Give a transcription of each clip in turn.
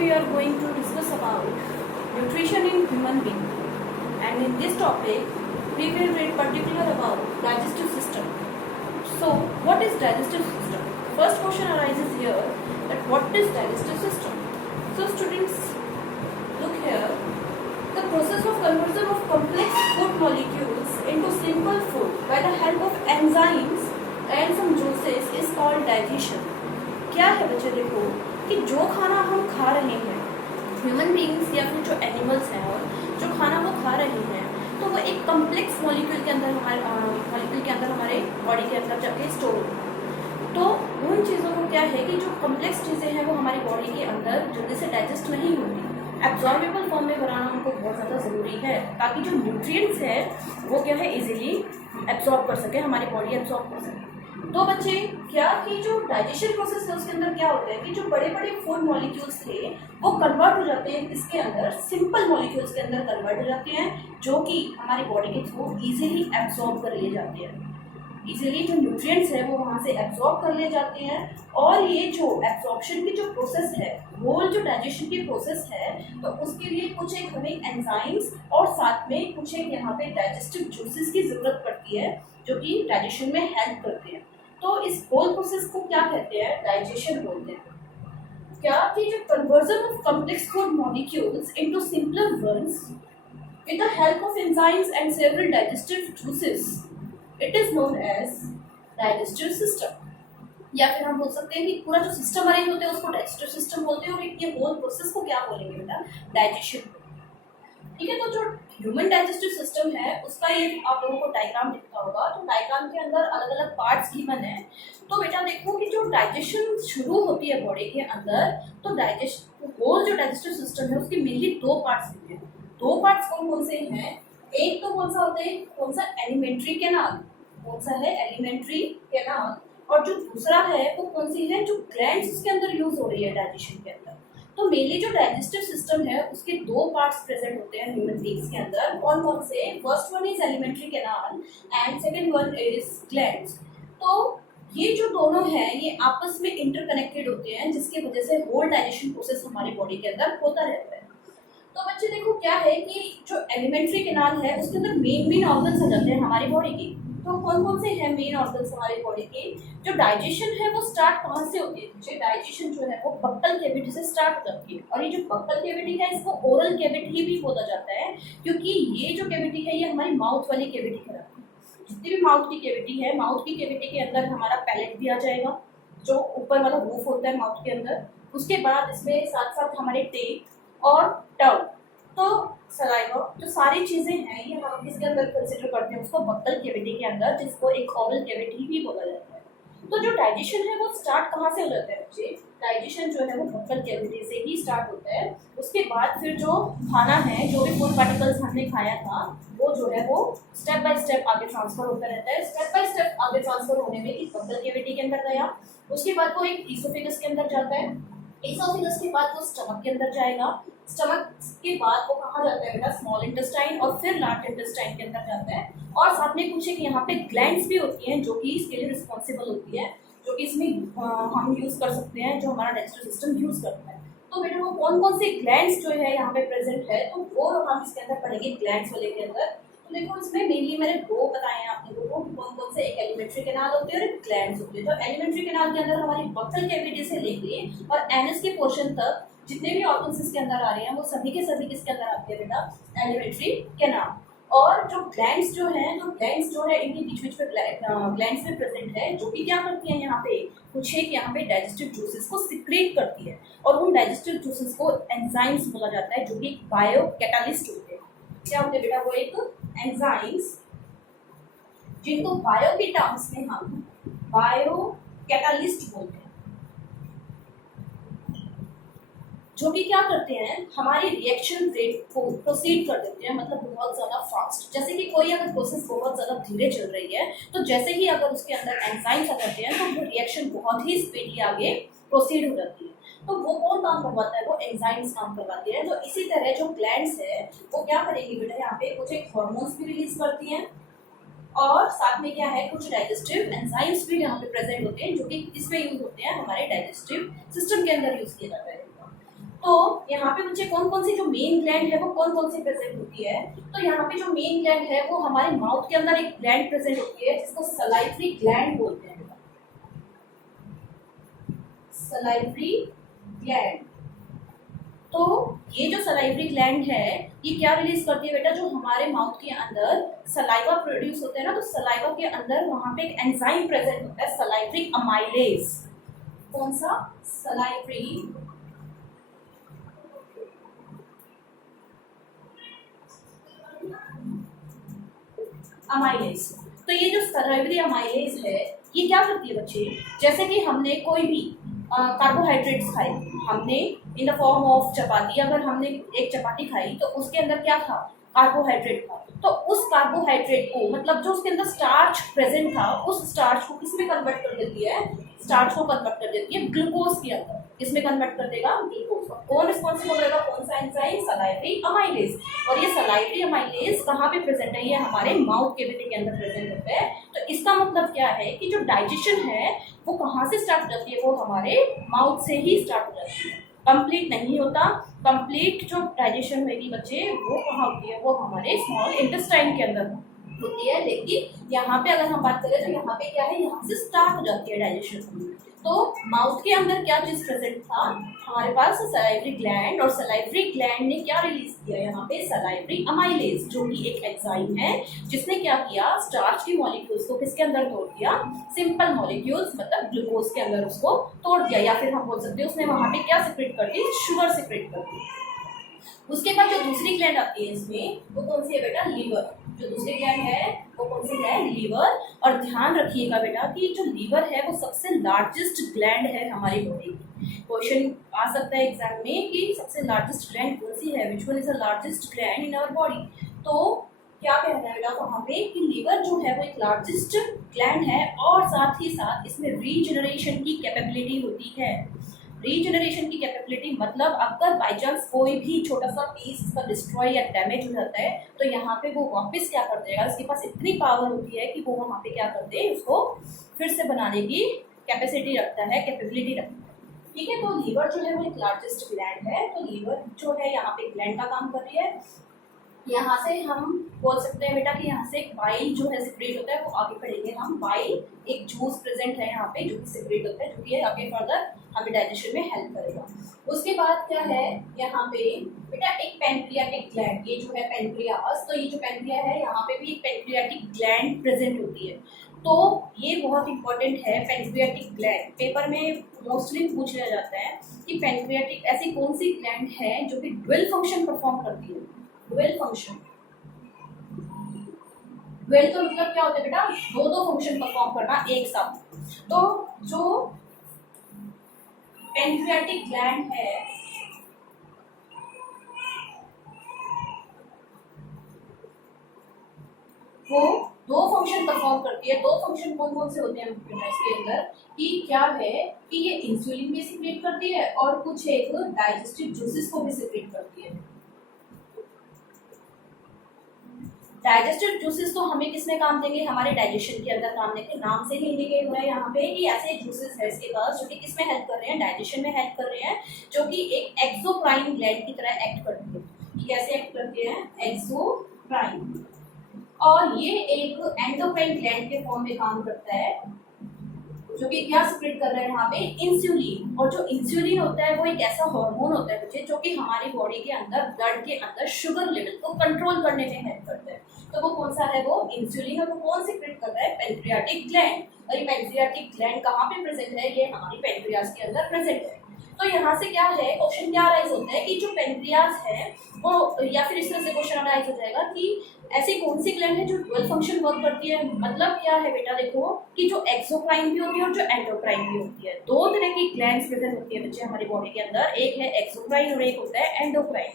we are going to discuss about nutrition in human being, and in this topic we will read particular about digestive system. So what is digestive system? First question arises here that what is digestive system? So students, look here. The process of conversion of complex food molecules into simple food by the help of enzymes and some juices is called digestion. क्या है बच्चे, देखो कि जो खाना हम खा रहे हैं, ह्यूमन बीइंग्स या फिर जो एनिमल्स हैं और जो खाना वो खा रहे हैं, तो वो एक कम्प्लेक्स मॉलिक्यूल के अंदर हमारे बॉडी के अंदर जाके स्टोर होता है। तो उन चीज़ों को क्या है कि जो कम्प्लेक्स चीज़ें हैं वो हमारी बॉडी के अंदर जल्दी से डाइजेस्ट नहीं होती, एब्जॉर्बेबल फॉर्म में बनाना हमको बहुत ज़्यादा ज़रूरी है ताकि जो न्यूट्रिएंट्स है वो क्या है इजीली एब्जॉर्ब कर सके, हमारी बॉडी एब्जॉर्ब कर सके। तो बच्चे क्या कि जो डाइजेशन प्रोसेस है उसके अंदर क्या होता है कि जो बड़े बड़े फूड मॉलिक्यूल्स थे वो कन्वर्ट हो जाते हैं इसके अंदर सिंपल मॉलिक्यूल्स के अंदर कन्वर्ट हो जाते हैं, जो कि हमारी बॉडी के थ्रू इजीली एब्जॉर्ब कर लिए जाते हैं। इजीली जो न्यूट्रिएंट्स है वो वहाँ से एब्जॉर्ब कर लिए जाते हैं। और ये जो एब्जॉर्प्शन की जो प्रोसेस है, होल जो डाइजेशन की प्रोसेस है, तो उसके लिए कुछ एक हमें एंजाइम्स और साथ में कुछ एक यहाँ पे डाइजेस्टिव जूसेस की जरूरत पड़ती है जो कि डाइजेशन में हेल्प करते हैं। तो इस होल प्रोसेस को क्या कहते हैं? डाइजेशन बोलते हैं। क्या कि जो conversion of complex food molecules into simpler ones with the help of enzymes and several digestive juices, it is known as digestive system. या फिर हम बोल सकते हैं कि पूरा जो सिस्टम अरेंज होता है उसको डाइजेस्टिव सिस्टम बोलते हैं, और ये होल प्रोसेस को क्या बोलेंगे बेटा? डाइजेशन। ठीक है, तो जो ह्यूमन डाइजेस्टिव सिस्टम है उसका ये आप लोगों को डायग्राम दिखता होगा। तो डायग्राम के अंदर अलग अलग पार्ट्स गिवन है। तो बेटा देखो कि जो डाइजेशन शुरू होती है बॉडी के अंदर, तो होल जो डाइजेस्टिव सिस्टम है उसके मेनली दो पार्ट्स होते हैं। दो पार्ट्स कौन कौन से हैं? एक तो कौन सा होता है, कौन सा? Alimentary canal. कौन सा है? Alimentary canal. और जो दूसरा है वो कौन सी है? जो ग्लैंड्स उसके अंदर यूज हो रही है डाइजेशन के अंदर। तो मेनली जो डाइजेस्टिव सिस्टम है उसके दो पार्ट्स प्रेजेंट होते हैं ह्यूमन बीइंग्स के अंदर। कौन कौन से? First one is alimentary canal and second one is glands. तो ये जो दोनों हैं ये आपस में इंटरकनेक्टेड होते हैं, जिसकी वजह से होल डाइजेशन प्रोसेस हमारी बॉडी के अंदर होता रहता है। तो बच्चे देखो क्या है कि जो एलिमेंट्री कैनाल है उसके अंदर मेन ऑर्गन्स आ जाते हैं हमारी बॉडी की। तो कौन कौन से हैं मेन ऑर्गन्स हमारी बॉडी के? जो डाइजेशन है वो स्टार्ट कहाँ से होती है? डाइजेशन जो है वो बक्कल कैविटी से स्टार्ट हो जाती है। और ये जो बक्कल कैविटी है इसको ओरल कैविटी भी बोला जाता है, क्योंकि ये जो कैविटी है ये हमारी माउथ वाली कैविटी कहलाती है। जितनी भी माउथ की कैविटी है, माउथ की कैविटी के अंदर हमारा पैलेट भी आ जाएगा, जो ऊपर वाला रूफ होता है माउथ के अंदर। उसके बाद इसमें साथ साथ हमारे टेप और टंग, तो सलाइवा, जो सारी चीजें हैं ये हम किसके अंदर कंसिडर करते हैं? उसको बक्कल कैविटी के अंदर, जिसको एक ओरल कैविटी भी बोला जाता है। तो जो डाइजेशन है वो स्टार्ट कहाँ से हो जाता है बच्चे? डाइजेशन जो है वो बक्कल कैविटी से ही स्टार्ट होता है। उसके बाद फिर जो खाना है, जो भी फूड पार्टिकल्स हमने खाया था, वो जो है वो स्टेप बाय स्टेप आगे ट्रांसफर होता रहता है। स्टेप बाय स्टेप आगे ट्रांसफर होने में एक बक्कल कैविटी के अंदर गया, उसके बाद वो एक ईसोफेगस के अंदर जाता है, ईसोफेगस के बाद वो स्टमक के अंदर जाएगा, स्टमक के बाद वो कहाँ जाता है बेटा? स्मॉल इंटेस्टाइन, और फिर लार्ज इंटेस्टाइन के अंदर जाता है। और साथ में कुछ एक यहाँ पे ग्लैंड्स भी होती हैं जो कि इसके लिए रिस्पॉन्सिबल होती है, जो कि इसमें हम यूज कर सकते हैं, जो हमारा डाइजेस्टिव सिस्टम यूज करता है। तो बेटा वो कौन कौन से ग्लैंड्स जो है यहाँ पे प्रेजेंट है, तो वो हम इसके अंदर पढ़ेंगे ग्लैंड्स वाले के अंदर। तो देखो इसमें मेनली मैंने दो बताए हैं आप लोगों को, कौन कौन से? एक एलिमेंट्री कैनाल होते हैं और एक ग्लैंड्स होते हैं। तो एलिमेंट्री कैनाल के अंदर हमारी बक्कल कैविटी से लेके और एनस के पोर्शन तक जितने भी ऑर्गन्स इसके अंदर आ रहे हैं वो सभी के सभी किसके अंदर आते हैं बेटा? Alimentary canal. और जो ग्लैंड्स जो हैं, तो ग्लैंड्स जो है इनके बीच बीच में ग्लैंड्स में प्रेजेंट है, जो कि क्या करती हैं? यहाँ पे कुछ एक यहाँ पे डाइजेस्टिव जूसेस को सिक्रेट करती है, और उन डाइजेस्टिव जूसेस को एंजाइम्स बोला जाता है, जो कि बायो कैटालिस्ट होते हैं। क्या होते हैं बेटा? वो एक एंजाइम्स, जिनको बायो के टर्म्स में हम बायो कैटालिस्ट बोलते हैं, जो कि क्या करते हैं? हमारी रिएक्शन रेट को प्रोसीड कर देते हैं, मतलब बहुत ज़्यादा फास्ट। जैसे कि कोई अगर प्रोसेस बहुत ज़्यादा धीरे चल रही है, तो जैसे ही अगर उसके अंदर एंजाइम्स आ जाते हैं तो वो रिएक्शन बहुत ही स्पीडली आगे प्रोसीड हो जाती है। तो वो कौन काम करवाता है? वो एंजाइम्स काम करवाती है। तो इसी तरह जो ग्लैंड्स है वो क्या करेंगी बेटा? यहाँ पे कुछ एक हॉर्मोन्स भी रिलीज करती हैं, और साथ में क्या है? कुछ डाइजेस्टिव एंजाइम्स भी यहाँ पे प्रेजेंट होते हैं, जो कि इसमें यूज होते हैं, हमारे डाइजेस्टिव सिस्टम के अंदर यूज किए जाते हैं। तो यहाँ पे बच्चे कौन कौन सी जो मेन ग्लैंड है वो कौन कौन सी प्रेजेंट होती है, तो यहाँ पे जो मेन ग्लैंड है वो हमारे माउथ के अंदर एक ग्लैंड प्रेजेंट होती है जिसको सलाइवरी ग्लैंड बोलते हैं। Salivary gland. तो ये जो सलाइवरी ग्लैंड है ये क्या रिलीज करती है बेटा, जो हमारे माउथ के अंदर सलाइवा प्रोड्यूस होते हैं ना, तो सलाइवा के अंदर वहां पे एक एंजाइम प्रेजेंट होता है सलाइवरी अमाइलेज। कौन सा? Salivary amylase. तो ये जो सलाइवरी अमाइलेज है ये क्या करती है बच्चे, जैसे कि हमने कोई भी कार्बोहाइड्रेट्स खाए, हमने इन द फॉर्म ऑफ चपाती, अगर हमने एक चपाती खाई तो उसके अंदर क्या था? कार्बोहाइड्रेट था। तो उस कार्बोहाइड्रेट को मतलब जो उसके अंदर स्टार्च प्रेजेंट था उस स्टार्च को किस में कन्वर्ट कर देती है? स्टार्च को कन्वर्ट कर देती है ग्लूकोज के अंदर। किसमें कन्वर्ट कर देगा? ग्लूकोज। कौन रिस्पॉन्सिबल रहेगा? कौन सा एंजाइम? Salivary amylase. और ये सलाइवरी अमाइलेज कहाँ पे प्रेजेंट है? ये हमारे माउथ कैविटी के अंदर प्रेजेंट होता है। तो इसका मतलब क्या है कि जो डाइजेशन है वो कहाँ से स्टार्ट हो जाती है? वो हमारे माउथ से ही स्टार्ट हो जाती है। कंप्लीट नहीं होता। कंप्लीट जो डाइजेशन होगी बच्चे वो कहाँ होती है? वो हमारे स्मॉल इंटेस्टाइन के अंदर होती है। लेकिन यहाँ पे अगर हम बात करें तो यहाँ पे क्या है? यहाँ से स्टार्ट हो जाती है डाइजेशन। तो माउथ के अंदर क्या चीज प्रेजेंट था? हमारे पास सलाइवरी ग्लैंड, और सलाइवरी ग्लैंड ने क्या रिलीज किया यहाँ पे? सलाइवरी अमाइलेज, जो कि एक एंजाइम है जिसने क्या किया? स्टार्च की मॉलिक्यूल्स को किसके अंदर तोड़ दिया? सिंपल मॉलिक्यूल्स मतलब ग्लूकोज के अंदर उसको तोड़ दिया, या फिर हम बोल सकते हैं उसने वहां पे क्या सिक्रेट कर दी? शुगर सिक्रेट कर दी। उसके बाद जो दूसरी ग्लैंड आती है इसमें वो कौन सी है बेटा? लीवर। जो दूसरी ग्लैंड है वो कौन सी है? लीवर। और ध्यान रखिएगा बेटा कि जो लीवर है वो सबसे लार्जेस्ट ग्लैंड है हमारी बॉडी की। क्वेश्चन आ सकता है एग्जाम में कि सबसे लार्जेस्ट ग्लैंड कौन सी है? Which one is the largest gland in our body? तो क्या कहना है बेटा वहाँ पे कि लीवर जो है वो एक लार्जेस्ट ग्लैंड है, और साथ ही साथ इसमें रीजनरेशन की कैपेबिलिटी होती है। रीजनरेशन की कैपेबिलिटी मतलब अगर बाई चांस कोई भी छोटा सा पीस का डिस्ट्रॉय या डैमेज हो जाता है तो यहाँ पे वो वापस क्या कर देगा? उसके पास इतनी पावर होती है कि वो वहाँ पे क्या कर दे? उसको फिर से बनाने की कैपेसिटी रखता है, कैपेबिलिटी रखता है। ठीक है, तो लीवर जो है वो एक लार्जेस्ट ग्लैंड है। तो लीवर जो है यहाँ पे ग्लैंड का काम कर रही है। यहाँ से हम बोल सकते हैं बेटा कि यहाँ से एक बाइल जो है सिक्रेट होता है, वो आगे पढ़ेंगे हम। बाइल एक जूस प्रेजेंट है यहाँ पे जो कि सिक्रेट होता है, जो कि आगे फर्दर हमें डाइजेशन में हेल्प करेगा। उसके बाद क्या है यहाँ पे बेटा? एक पेनक्रियाटिक ग्लैंड। ये जो है पेनक्रियास, तो ये जो पेनक्रिया है यहाँ पे भी एक पेनक्रियाटिक ग्लैंड प्रेजेंट होती है। तो ये बहुत इंपॉर्टेंट है पेनक्रियाटिक ग्लैंड। पेपर में मोस्टली पूछ लिया जाता है कि पेनक्रियाटिक ऐसी कौन सी ग्लैंड है जो कि ड्यूअल फंक्शन परफॉर्म करती है? Dual function. ड्यूअल तो मतलब क्या होता है बेटा? दो फंक्शन परफॉर्म करना एक साथ। तो जो पेनक्रियाटिक ग्लैंड है वो दो फंक्शन परफॉर्म करती है। दो फंक्शन कौन कौन से होते हैं इसके अंदर? कि क्या है कि ये इंसुलिन भी सिक्रेट करती है और कुछ एक डाइजेस्टिव जूसेस को भी सिक्रेट करती है। डाइजेस्टिव जूसेस तो हमें किसमें काम देंगे? हमारे डाइजेशन के अंदर काम देंगे। नाम से ही इंडिकेट हो रहा है यहाँ पे कि ऐसे जूसेस है इसके पास जो कि किसमें हेल्प कर रहे हैं? डाइजेशन में हेल्प कर रहे हैं, जो कि एक एक्सोक्राइन ग्लैंड की तरह एक्ट करती है। कैसे एक्ट करते हैं? एक्सोक्राइन। और ये एक एंडोक्राइन ग्लैंड के फॉर्म में काम करता है, जो कि क्या सिक्रेट कर रहा है यहाँ पे? इंसुलिन। और जो इंसुलिन होता है वो एक ऐसा हार्मोन होता है बच्चे जो कि हमारी बॉडी के अंदर ब्लड के अंदर शुगर लेवल को कंट्रोल करने में हेल्प करता है। तो वो कौन सा है? वो इंसुलिन। और वो कौन सिक्रेट कर रहा है? Pancreatic gland. और ये पेनक्रियाटिक ग्लैंड कहाँ पे प्रेजेंट है? ये हमारी पेनक्रियास के अंदर प्रेजेंट है। तो यहाँ से क्या है क्वेश्चन क्या राइज होता है कि जो पेनक्रियास है वो, या फिर इस तरह से क्वेश्चन राइज हो जाएगा कि ऐसी कौन सी ग्लैंड है जो ड्यूअल फंक्शन वर्क करती है? मतलब क्या है बेटा? देखो कि जो एक्सोक्राइन भी होती है और जो एंडोक्राइन भी होती है, दो तरह की ग्लैंड्स प्रेजेंट होती है बच्चे हमारी बॉडी के अंदर। एक है एक्सोक्राइन और एक होता है एंडोक्राइन।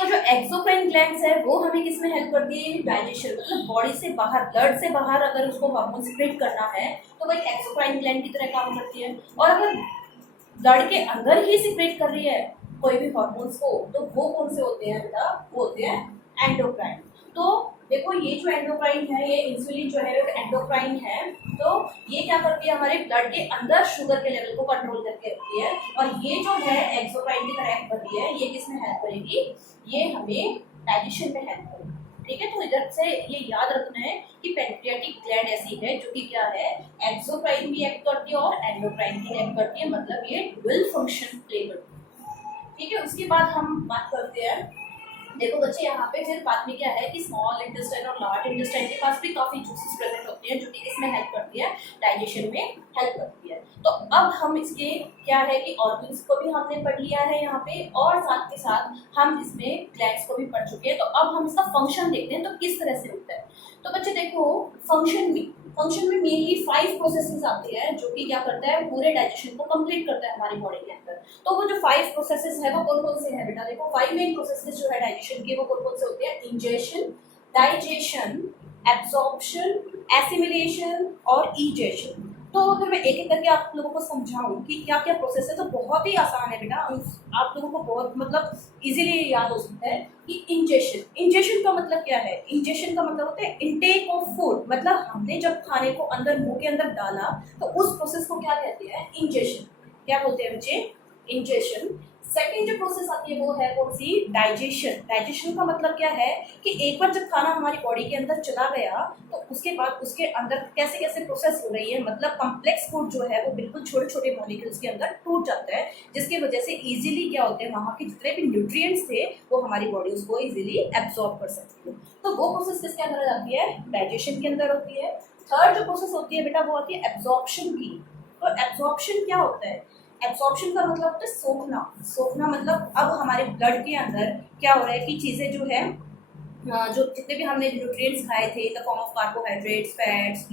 तो जो एक्सोक्राइन ग्लैंड्स है वो हमें किसमें हेल्प करती है? डाइजेशन। मतलब बॉडी से बाहर, ब्लड से बाहर अगर उसको हार्मोन सिक्रेट करना है तो वो एक एक्सोक्राइन ग्लैंड की तरह काम करती है। और अगर ब्लड के अंदर ही सिक्रेट कर रही है कोई भी हार्मोन्स को तो वो कौन से होते हैं बेटा? वो होते हैं एंडोक्राइन। तो देखो ये जो एंडोक्राइन है, ये इंसुलिन जो है एंडोक्राइन है, तो ये क्या करती है हमारे ब्लड के अंदर शुगर के लेवल को कंट्रोल करके रखती है। और ये जो है एक्सोक्राइन की तरह एक्ट कर रही है, ये किसमें हेल्प करेगी, ये हमें डाइजेशन में हेल्प करेगी। ठीक है, तो इधर से ये याद रखना है कि पैंक्रियाटिक ग्लैंड ऐसी है जो कि क्या है, एक्सोक्राइन भी एक्ट करती है और एंडोक्राइन भी एक्ट करती है, मतलब ये डुअल फंक्शन प्ले करती है। ठीक है, उसके बाद हम बात करते हैं, देखो बच्चे यहाँ पे फिर बात में क्या है कि स्मॉल इंटेस्टाइन और लार्ज इंटेस्टाइन के पास भी काफी जूसेस प्रेजेंट होते हैं जो कि इसमें हेल्प करती है, डाइजेशन में हेल्प करती है। तो अब हम इसके क्या है कि ऑर्गन्स को भी हमने पढ़ लिया है यहाँ पे, और साथ के साथ हम इसमें ग्लैंड्स को भी पढ़ चुके हैं। तो अब हम इसका फंक्शन देखते हैं तो किस तरह से होता है। तो बच्चे देखो फंक्शन में मेनली 5 प्रोसेसेस आते हैं जो कि क्या करता है, पूरे डाइजेशन को कंप्लीट करता है हमारी बॉडी के अंदर। तो वो जो 5 प्रोसेसेस है वो कौन कौन से हैं बेटा, देखो 5 मेन प्रोसेसेस जो है डाइजेशन के वो कौन कौन से होते हैं, इंजेशन, डाइजेशन, एब्जॉर्प्शन, एसिमिलेशन और ईजेशन। तो अगर मैं एक एक करके आप लोगों को समझाऊं कि क्या क्या प्रोसेस है तो बहुत ही आसान है बेटा, आप लोगों को बहुत मतलब इजीली याद हो सकता है कि इंजेशन का मतलब क्या है, इंजेशन का मतलब होता है इनटेक ऑफ फूड, मतलब हमने जब खाने को अंदर मुंह के अंदर डाला तो उस प्रोसेस को क्या कहते हैं, इंजेशन। क्या बोलते हैं बच्चे, इंजेशन। सेकेंड जो प्रोसेस आती है वो है कौन सी, डाइजेशन। डाइजेशन का मतलब क्या है कि एक बार जब खाना हमारी बॉडी के अंदर चला गया तो उसके बाद उसके अंदर कैसे कैसे प्रोसेस हो रही है, मतलब कॉम्प्लेक्स फूड जो है वो बिल्कुल छोटे छोटे मॉलिक्यूल्स के अंदर टूट जाता है, जिसकी वजह से इजीली क्या होते हैं, वहाँ के जितने भी न्यूट्रिएंट्स थे वो हमारी बॉडी उसको इजीली एब्जॉर्ब कर सकती है। तो वो प्रोसेस किसके अंदर आ जाती है, डाइजेशन के अंदर होती है। थर्ड जो प्रोसेस होती है बेटा वो आती है एब्जॉर्प्शन की। तो एब्जॉर्प्शन क्या होता है, एब्जॉर्प्शन का मतलब होता है सोखना। सोखना मतलब अब हमारे ब्लड के अंदर क्या हो रहा है कि चीज़ें जो है जो जितने भी हमने न्यूट्रिएंट्स खाए थे इन the form of carbohydrates, fats,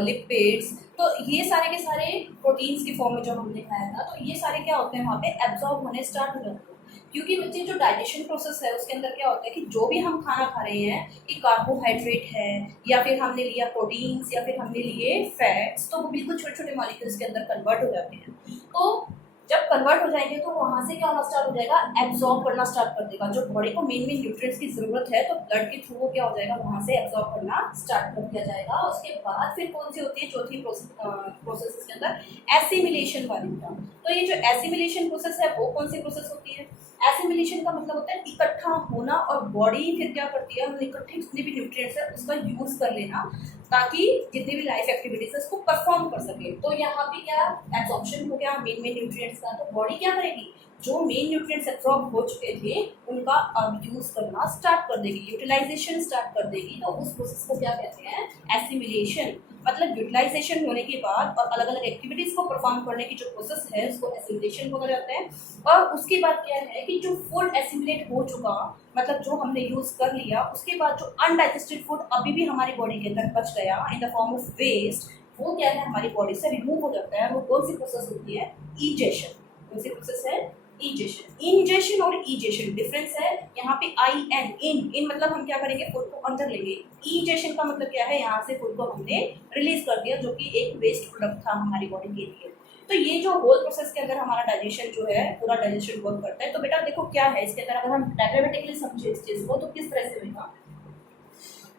lipids, तो ये सारे के सारे प्रोटीन्स की फॉर्म में जो हमने खाया था, तो ये सारे क्या होते हैं वहाँ पे एब्जॉर्ब होने स्टार्ट हो जाते हैं। क्योंकि बच्चे जो डाइजेशन प्रोसेस है उसके अंदर क्या होता है कि जो भी हम खाना खा रहे हैं कि कार्बोहाइड्रेट है या फिर हमने लिया प्रोटीन्स या फिर हमने लिए फैट्स, तो वो बिल्कुल छोटे छोटे मॉलिक्यूल्स के अंदर कन्वर्ट हो जाते हैं। तो जब कन्वर्ट हो जाएंगे तो वहाँ से क्या होना स्टार्ट हो जाएगा, एब्जॉर्ब करना स्टार्ट कर देगा। जो बॉडी को मेन न्यूट्रिएंट्स की जरूरत है तो ब्लड के थ्रू वो क्या हो जाएगा, वहाँ से एब्जॉर्ब करना स्टार्ट कर दिया जाएगा। उसके बाद फिर कौन सी होती है चौथी प्रोसेस के अंदर, एसिमिलेशन वाली का। तो ये जो एसिमिलेशन प्रोसेस है वो कौन सी प्रोसेस होती है, एसिमिलेशन का मतलब होता है इकट्ठा होना, और बॉडी फिर क्या करती है, इकट्ठे जितने भी न्यूट्रिएंट्स है उसका यूज कर लेना ताकि जितनी भी लाइफ एक्टिविटीज है उसको परफॉर्म कर सके। तो यहाँ पे क्या एब्जॉर्प्शन हो गया मेन न्यूट्रिएंट्स का, तो बॉडी क्या करेगी, जो मेन न्यूट्रिएंट्स एब्जॉर्ब हो चुके थे उनका अब यूज करना स्टार्ट कर देगी, यूटिलाइजेशन स्टार्ट कर देगी। तो उस प्रोसेस को क्या कहते हैं, एसिमिलेशन। मतलब यूटिलाइजेशन होने के बाद और अलग अलग एक्टिविटीज को परफॉर्म करने की जो प्रोसेस है उसको एसिमिलेशन बोला जाता है। और उसके बाद क्या है कि जो फूड एसिमिलेट हो चुका, मतलब जो हमने यूज कर लिया, उसके बाद जो अनडाइजेस्टेड फूड अभी भी हमारी बॉडी के अंदर बच गया in the form of waste, वो क्या है हमारी बॉडी से रिमूव हो जाता है। वो कौन सी प्रोसेस होती है, ईजेशन। कौन सी प्रोसेस है, ईजेशन। इंजेशन और ईजेशन डिफरेंस है यहाँ पे, आई एन इन मतलब हम क्या करेंगे, फूड को अंदर लेंगे। ईजेशन का मतलब क्या है, यहाँ से फूड को हमने रिलीज कर दिया जो कि एक वेस्ट प्रोडक्ट था हमारी बॉडी के लिए। तो ये जो होल प्रोसेस के अंदर हमारा डाइजेशन जो है पूरा डाइजेशन वर्क करता है। तो बेटा देखो क्या है इसके अंदर, अगर हम डायग्रामेटिकली समझे इस चीज को तो किस तरह से होगा,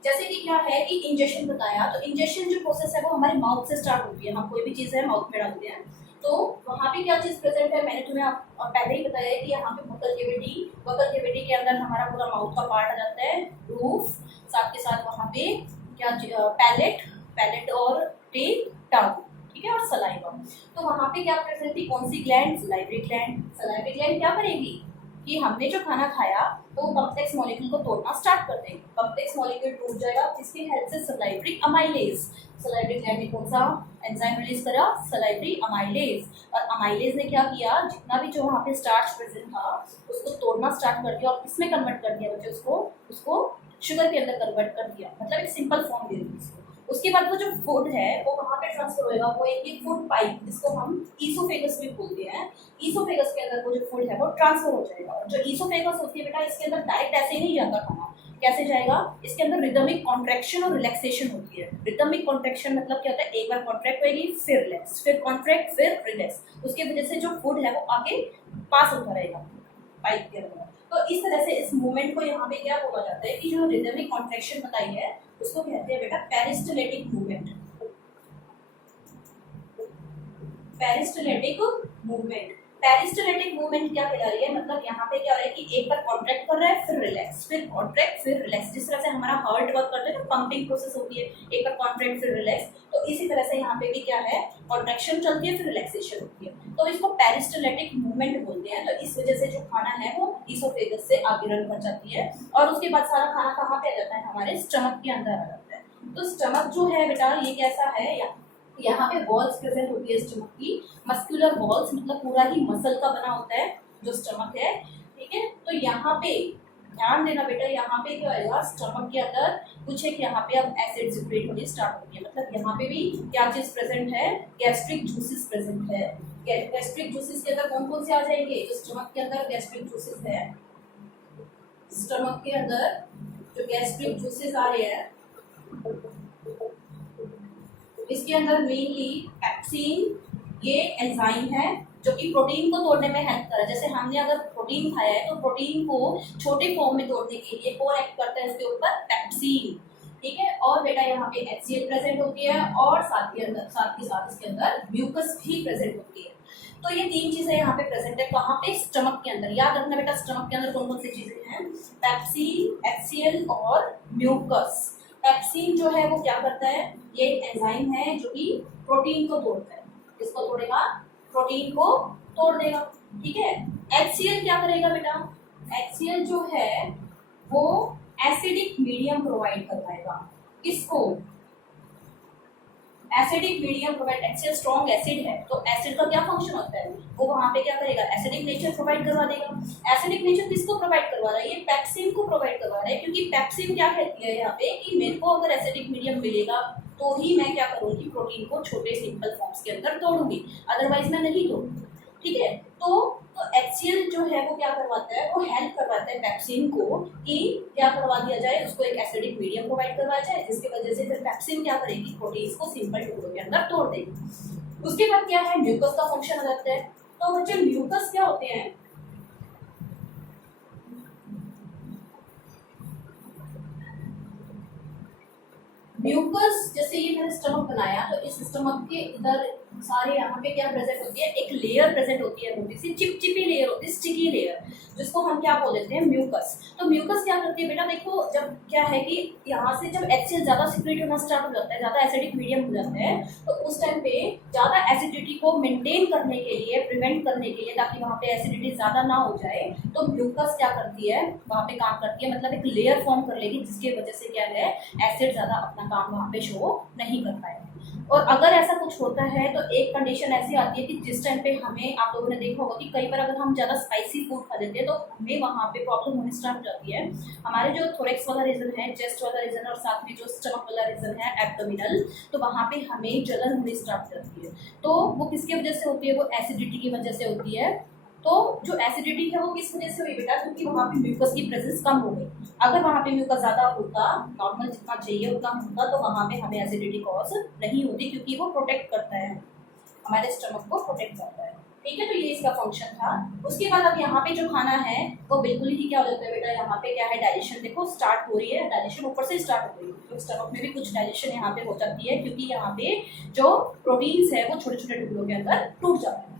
जैसे कि क्या है कि इंजेक्शन बताया, तो इंजेक्शन जो प्रोसेस है वो हमारे माउथ से स्टार्ट होती है। हम कोई भी चीज़ है माउथ में डालते हैं, तो वहाँ पे क्या चीज़ प्रेजेंट है, मैंने तुम्हें पहले ही बताया है कि यहाँ पे वोकल कैविटी के अंदर हमारा पूरा माउथ का पार्ट आ जाता है, रूफ, साथ के साथ वहाँ पे क्या पैलेट और टेल, टंग, ठीक है, और सलाइवा। तो वहाँ पे क्या प्रेजेंट थी, कौन सी gland, salivary gland. Salivary gland क्या करेगी कि हमने जो खाना खाया तो कॉम्प्लेक्स मॉलिक्यूल को तोड़ना स्टार्ट कर देंगे। कॉम्प्लेक्स मॉलिक्यूल टूट जाएगा जिसकी हेल्प से सलाइवरी अमाइलेज, सलाइवरी ग्लैंड ने कौन सा एंजाइम रिलीज करा, सलाइवरी अमाइलेज। और अमाइलेज ने क्या किया, जितना भी जो वहाँ पे स्टार्च प्रेजेंट था उसको तोड़ना स्टार्ट कर दिया और किसमें कन्वर्ट कर दिया बच्चे, उसको शुगर के अंदर कन्वर्ट कर दिया, मतलब एक सिंपल फॉर्म दे दी उसको। उसके बाद वो जो फूड है वो वहाँ पे ट्रांसफर होएगा, वो एक फूड पाइप जिसको हम ईसोफेगस भी बोलते हैं, ईसोफेगस के अंदर वो जो फूड है वो ट्रांसफर हो जाएगा। और जो ईसोफेगस होती है बेटा इसके अंदर डायरेक्ट ऐसे ही नहीं जाता खाना, कैसे जाएगा, इसके अंदर रिदमिक कॉन्ट्रैक्शन और रिलैक्सेशन होती है। रिदमिक कॉन्ट्रैक्शन मतलब क्या होता है, एक बार कॉन्ट्रैक्ट होगी फिर रिलैक्स, फिर कॉन्ट्रैक्ट फिर रिलैक्स, उसके वजह से जो फूड है वो आगे पास होता रहेगा, पाइप के अंदर। तो इस तरह से इस मूवमेंट को यहाँ पे क्या बोला जाता है कि जो रिदमिक कॉन्ट्रैक्शन बताई है उसको कहते हैं बेटा पेरिस्टलेटिक मूवमेंट। पेरिस्टलेटिक मूवमेंट, पेरिस्टलेटिक मूवमेंट क्या कहला रही है, मतलब यहाँ पे क्या हो रहा है कि एक बार कॉन्ट्रैक्ट कर रहा है फिर रिलैक्स, फिर कॉन्ट्रैक्ट फिर रिलैक्स, जिस तरह से हमारा हार्ट वर्क करता है ना, पंपिंग प्रोसेस होती है, एक बार कॉन्ट्रैक्ट फिर रिलैक्स, तो इसी तरह से यहाँ पे भी क्या है, कॉन्ट्रैक्शन चलती है फिर रिलैक्सेशन होती है, तो इसको पेरिस्टलेटिक मूवमेंट बोलते हैं। तो इस वजह से जो खाना है वो ईसोफेगस से आगिरण कर जाती है और उसके बाद सारा खाना कहाँ पे आ जाता है, हमारे स्टमक के अंदर आ जाता है। तो स्टमक जो है बेटा ये कैसा है, यहाँ पे वॉल्स प्रेजेंट होती है स्टमक की, मस्कुलर वॉल्स, मतलब पूरा ही मसल का बना होता है जो स्टमक है, ठीक है। तो यहाँ पे ध्यान देना बेटा, यहाँ पे क्या होगा, स्टमक के अंदर कुछ है कि यहाँ पे अब एसिड सिक्रेट होने स्टार्ट होती है, मतलब यहाँ पे भी क्या चीज प्रेजेंट है, गैस्ट्रिक जूसेस प्रेजेंट है। गैस्ट्रिक जूसेस के अंदर कौन कौन से आ जाएंगे, जो स्टमक के अंदर गैस्ट्रिक जूसेस है, स्टमक के अंदर जो गैस्ट्रिक जूसेस आ रहे हैं इसके अंदर मेनली पेप्सिन, ये एंजाइम है जो कि प्रोटीन को तोड़ने में हेल्प कर रहा है। जैसे हमने अगर प्रोटीन खाया है तो प्रोटीन को छोटे फॉर्म में तोड़ने के लिए कौन एक्ट करता है, इसके ऊपर पेप्सिन, ठीक है। और बेटा यहाँ पे HCl प्रेजेंट होती है और साथ के साथ इसके अंदर म्यूकस भी प्रेजेंट होती है। तो ये तीन चीजें यहाँ पे प्रेजेंट है, कहाँ पे, स्टमक के अंदर। याद रखना बेटा स्टमक के अंदर कौन कौन सी चीजें हैं, पेप्सिन, HCl और म्यूकस। पेप्सिन जो है वो क्या करता है, ये एंजाइम है जो कि प्रोटीन को तोड़ता है, किसको तोड़ेगा, प्रोटीन को तोड़ देगा, ठीक है। HCl क्या करेगा बेटा, HCl जो है वो एसिडिक मीडियम प्रोवाइड करवाएगा, किसको, acidic medium provide, HCl strong acid है तो एसिड का क्या फंक्शन होता है, वो वहां पे क्या करेगा, एसिडिक नेचर प्रोवाइड करवा देगा। एसिडिक नेचर किसको प्रोवाइड करवा रहा है, ये पेप्सिन को प्रोवाइड करवा रहा है, क्योंकि पेप्सिन क्या कहती है यहाँ पे कि मेरे को अगर एसिडिक मीडियम मिलेगा तो ही मैं क्या करूंगी, प्रोटीन को छोटे सिंपल फॉर्म्स के अंदर तोड़ूंगी, अदरवाइज मैं नहीं तोड़ूंगी, ठीक है। तो HCl जो है वो क्या करवाता है, वो हेल्प करवाता है पेप्सिन को कि क्या करवा दिया जाए, उसको एक एसिडिक मीडियम प्रोवाइड करवाया जाए, जिसकी वजह से फिर पेप्सिन क्या करेगी, प्रोटीन को सिंपल टुकड़ों के अंदर तोड़ देगी। उसके बाद क्या है, म्यूकस का फंक्शन आ जाता है। तो बच्चे म्यूकस क्या होते हैं, म्यूकस, जैसे ये मैंने स्टमक बनाया तो इस स्टमक के इधर सारे यहाँ पे क्या प्रेजेंट होती है, एक लेयर प्रेजेंट होती है, मोटी सी चिपचिपी लेयर होती है, स्टिकी लेयर, जिसको हम क्या बोल देते हैं, म्यूकस। तो म्यूकस क्या करती है बेटा, देखो जब क्या है कि यहाँ से जब HCl ज्यादा सिक्रेट होना स्टार्ट हो जाता है, ज्यादा एसिडिक मीडियम हो जाता है, तो उस टाइम पे ज्यादा एसिडिटी को मेंटेन करने के लिए, प्रिवेंट करने के लिए, ताकि वहाँ पे एसिडिटी ज्यादा ना हो जाए, तो म्यूकस क्या करती है, वहाँ पे काम करती है, मतलब एक लेयर फॉर्म कर लेगी, जिसकी वजह से क्या है, एसिड ज्यादा अपना काम वहाँ पे शो नहीं कर पाएगा। और अगर ऐसा कुछ होता है तो एक कंडीशन ऐसी आती है कि जिस टाइम पे हमें, आप लोगों ने देखा होगा कि कई बार अगर हम ज़्यादा स्पाइसी फूड खा लेते हैं तो हमें वहाँ पे प्रॉब्लम होने स्टार्ट हो जाती है। हमारे जो थोरेक्स वाला रीजन है, चेस्ट वाला रीजन है और साथ में जो स्टमक वाला रीजन है, एब्डोमिनल, तो वहाँ पे हमें जलन होनी स्टार्ट हो जाती है। तो वो किसकी वजह से होती है, वो एसिडिटी की वजह से होती है। तो जो एसिडिटी है वो किस वजह से हुई बेटा, क्योंकि वहाँ पे म्यूकस की प्रेजेंस कम हो गई। अगर वहाँ पे म्यूकस ज्यादा होता, नॉर्मल जितना चाहिए उतना होता, तो वहाँ पे हमें एसिडिटी कॉज नहीं होती, क्योंकि वो प्रोटेक्ट करता है, हमारे स्टमक को प्रोटेक्ट करता है, ठीक है। तो ये इसका फंक्शन था। उसके बाद अब यहाँ पे जो खाना है वो बिल्कुल ही क्या हो जाता है बेटा, यहाँ पे क्या है, डाइजेशन देखो स्टार्ट हो रही है, डाइजेशन ऊपर से स्टार्ट हो रही है, तो स्टमक में भी कुछ डाइजेशन यहाँ पे हो जाती है, क्योंकि यहाँ पे जो प्रोटीन्स है वो छोटे छोटे टुकड़ों के अंदर टूट जाते हैं।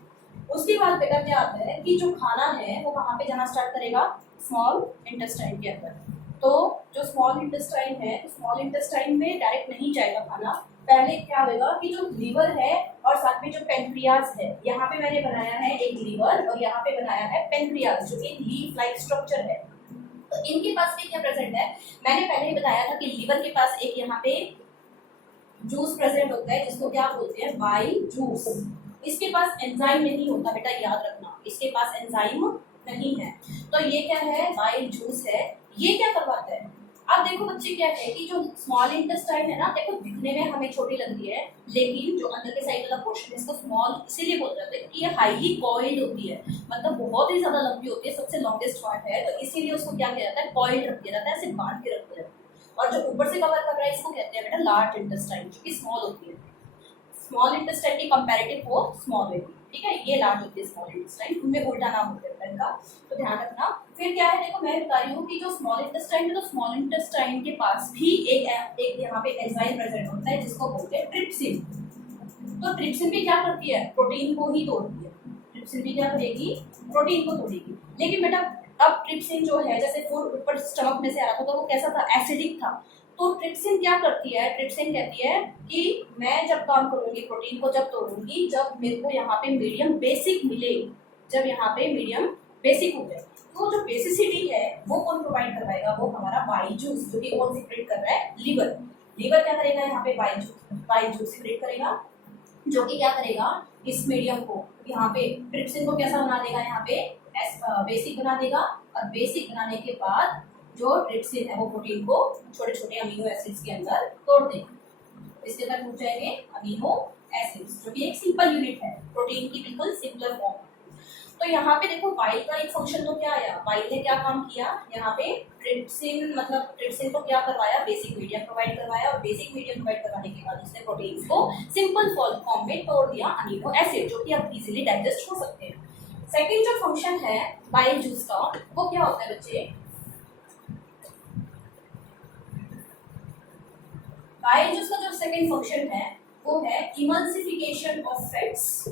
उसके बाद बेटा क्या आता है कि जो खाना है वो वहाँ पे जाना स्टार्ट करेगा स्मॉल इंटेस्टाइन के अंदर। तो जो स्मॉल इंटेस्टाइन है, स्मॉल इंटेस्टाइन में डायरेक्ट नहीं जाएगा खाना, पहले क्या होगा कि जो लीवर है और साथ में जो पेनक्रियाज है, यहाँ पे मैंने बनाया है एक लीवर और यहाँ पे बनाया है पेनक्रियाज, जो एक लीफ लाइक स्ट्रक्चर है। तो इनके पास भी क्या प्रेजेंट है, मैंने पहले ही बताया था कि लीवर के पास एक यहाँ पे जूस प्रेजेंट होता है, जिसको क्या बोलते हैं, बाइल जूस। इसके पास एंजाइम नहीं होता बेटा, याद रखना, इसके पास एंजाइम नहीं है। तो ये क्या है, बाइल जूस है। ये क्या करवाता है, अब देखो बच्चे क्या है कि जो स्मॉल इंटेस्टाइन है ना, देखो दिखने में हमें छोटी लगती है, लेकिन जो अंदर के साइड वाला पोर्शन है इसको स्मॉल इसीलिए बोल जाते हैं कि ये हाईली कॉइल्ड होती है, मतलब बहुत ही ज्यादा लंबी होती है, सबसे लॉन्गेस्ट पार्ट है, तो इसीलिए उसको क्या किया जाता है, कॉइल्ड रख दिया जाता है, ऐसे बांध के रख दिया जाता है। और जो ऊपर से कवर कर रहा है इसको कहते हैं बेटा लार्ज इंटेस्टाइन, जो कि स्मॉल होती है। स्मॉल इंटेस्टाइन की कंपैरेटिव हो स्मॉल वेल, ठीक है, ये लार्ज होती है स्मॉल इंटेस्टाइन, उनमें उल्टा नाम होता है इनका, तो ध्यान रखना। फिर क्या है, देखो मैं बता रही हूँ कि जो स्मॉल इंटेस्टाइन है, तो स्मॉल इंटेस्टाइन के पास भी एक यहाँ पे एंजाइम प्रेजेंट होता है जिसको बोलते हैं ट्रिप्सिन। तो ट्रिप्सिन भी क्या करती है, प्रोटीन को ही तोड़ती है। ट्रिप्सिन भी क्या करेगी, प्रोटीन को तोड़ेगी। लेकिन बेटा अब ट्रिप्सिन जो है, जैसे फूड ऊपर स्टमक में से आ रहा था तो वो कैसा था, एसिडिक था। तो ट्रिप्सिन क्या करती है, ट्रिप्सिन कहती है कि मैं जब काम करूंगी, प्रोटीन को जब तोड़ूंगी, जब मेरे को यहाँ पे मीडियम बेसिक मिले, जब यहाँ पे मीडियम बेसिक हो जाए, तो जो बेसिसिटी है वो कौन प्रोवाइड करवाएगा, वो हमारा बाइल जूस, जो कि कौन सिक्रेट कर रहा है, लीवर। लीवर क्या करेगा यहाँ पे, बाइल जूस सिक्रेट करेगा, जो कि क्या करेगा, इस मीडियम को यहाँ पे ट्रिप्सिन को कैसा बना देगा, यहाँ पे बेसिक बना देगा। और बेसिक बनाने के बाद जो ट्रिप्सिन है वो प्रोटीन को छोटे छोटे अमीनो एसिड्स के अंदर तोड़ देगा। इसके अंदर टूट जाएंगे अमीनो एसिड्स, जो कि एक सिंपल यूनिट है, प्रोटीन की बिल्कुल सिंपलर फॉर्म। तो यहाँ पे देखो बाइल का एक फंक्शन तो क्या आया, बाइल ने क्या काम किया, यहाँ पे ट्रिप्सिन मतलब ट्रिप्सिन को क्या करवाया, बेसिक मीडियम प्रोवाइड करवाया, और बेसिक मीडियम प्रोवाइड करवाने के बाद उसने प्रोटीन्स को सिंपल फॉर्म में तोड़ दिया अमीनो एसिड, जो कि अब इजीली डाइजेस्ट हो सकते हैं। सेकंड जो फंक्शन है बाइल जूस का, वो क्या होता है बच्चे, बाइल जूस का जो सेकंड फंक्शन है वो है इमल्सिफिकेशन ऑफ फैट्स।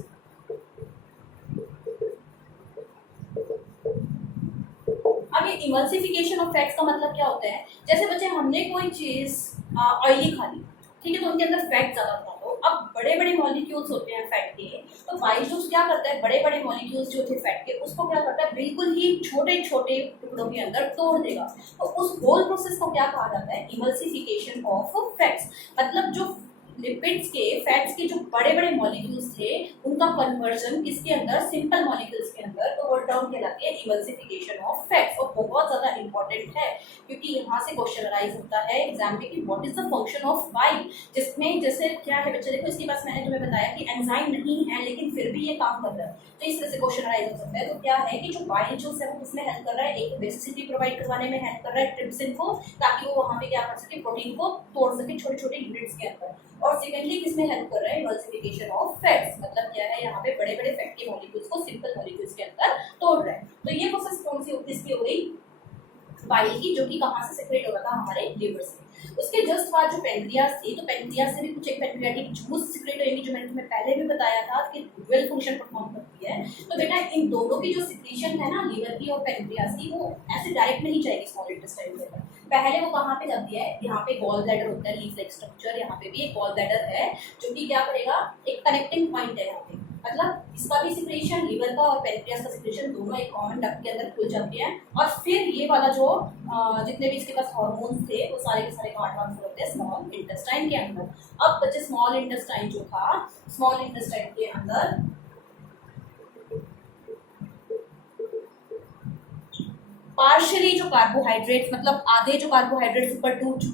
अब ये इमल्सिफिकेशन ऑफ फैट्स का मतलब क्या होता है, जैसे बच्चे हमने कोई चीज ऑयली खा ली, ठीक है, तो उनके अंदर फैट ज्यादा था, तो अब बड़े बड़े मॉलिक्यूल्स होते हैं फैट के, तो बाइल जूस क्या करता है, बड़े बड़े मॉलिक्यूल्स जो थे फैट के, उसको क्या करता है, बिल्कुल ही छोटे छोटे टुकड़ों के अंदर तोड़ देगा। तो उस होल प्रोसेस को क्या कहा जाता है, इमल्सिफिकेशन ऑफ फैट्स। मतलब जो लिपिड्स के, फैट्स के जो बड़े बड़े मॉलिक्यूल्स थे, उनका कन्वर्जन किसके अंदर, सिंपल मॉलिक्यूल्स के अंदर, तो वो टर्म कहलाती है इमल्सिफिकेशन ऑफ फैट्स। और बहुत ज्यादा इंपॉर्टेंट है, क्योंकि यहाँ से क्वेश्चन अराइज होता है एग्जाम में कि what is the function of bile, जिसमें जैसे क्या है बच्चे, देखो इसके पास मैंने तुम्हें बताया कि एंजाइम नहीं है लेकिन फिर भी ये काम कर रहा है, तो इस तरह से क्वेश्चन अराइज हो सकता है। तो क्या है कि जो बाइल जूस है वो किसमें हेल्प कर रहा है, एक बेसिसिटी प्रोवाइड करवाने में हेल्प कर रहा है ट्रिप्सिन को, ताकि वो वहां पे क्या कर सके, प्रोटीन को तोड़ सके छोटे छोटे यूनिट्स के अंदर। और सेकेंडली किसमें हेल्प कर रहा है, इमल्सिफिकेशन ऑफ फैट्स, मतलब क्या है, यहाँ पे बड़े बड़े फैट के मॉलिक्यूल्स को सिंपल मॉलिक्यूल्स के अंदर तोड़ रहा है। तो ये प्रोसेस कौन सी होती है, हो गई बाइल की, जो कि कहाँ से सेक्रेट हो रहा था, हमारे लिवर से। उसके जस्ट बाद जो पेनक्रियास थी, तो पेनक्रियास से भी कुछ एक पेनक्रियाटिक जूस सिक्रेट होगी, जो मैंने तुम्हें पहले भी बताया था कि डुअल फंक्शन परफॉर्म करती है। तो बेटा इन दोनों की जो सिक्रीशन है ना, लीवर की और पेनक्रियास की, वो ऐसे डायरेक्ट नहीं जाएगी स्मॉल इंटेस्टाइन के अंदर, पहले वो कहाँ पे जाती है, यहाँ पे गॉल ब्लैडर होता है, लीफ लाइक स्ट्रक्चर, यहाँ पे भी एक गॉल ब्लैडर है, जो कि क्या करेगा, एक कनेक्टिंग पॉइंट है यहाँ पे, मतलब इसका भी सिक्रेशन, लीवर का और पेनक्रियास का सिक्रेशन दोनों एक कॉमन डक्ट के अंदर खुल जाते हैं। और फिर ये वाला जो जितने भी इसके पास हार्मोन्स थे, वो सारे के सारे ट्रांसफर होते हैं स्मॉल इंटेस्टाइन के अंदर। अब बच्चे स्मॉल इंटेस्टाइन जो था, स्मॉल इंटेस्टाइन के अंदर पार्शियली जो कार्बोहाइड्रेट्स, मतलब आधे जो कार्बोहाइड्रेट्स ऊपर टूट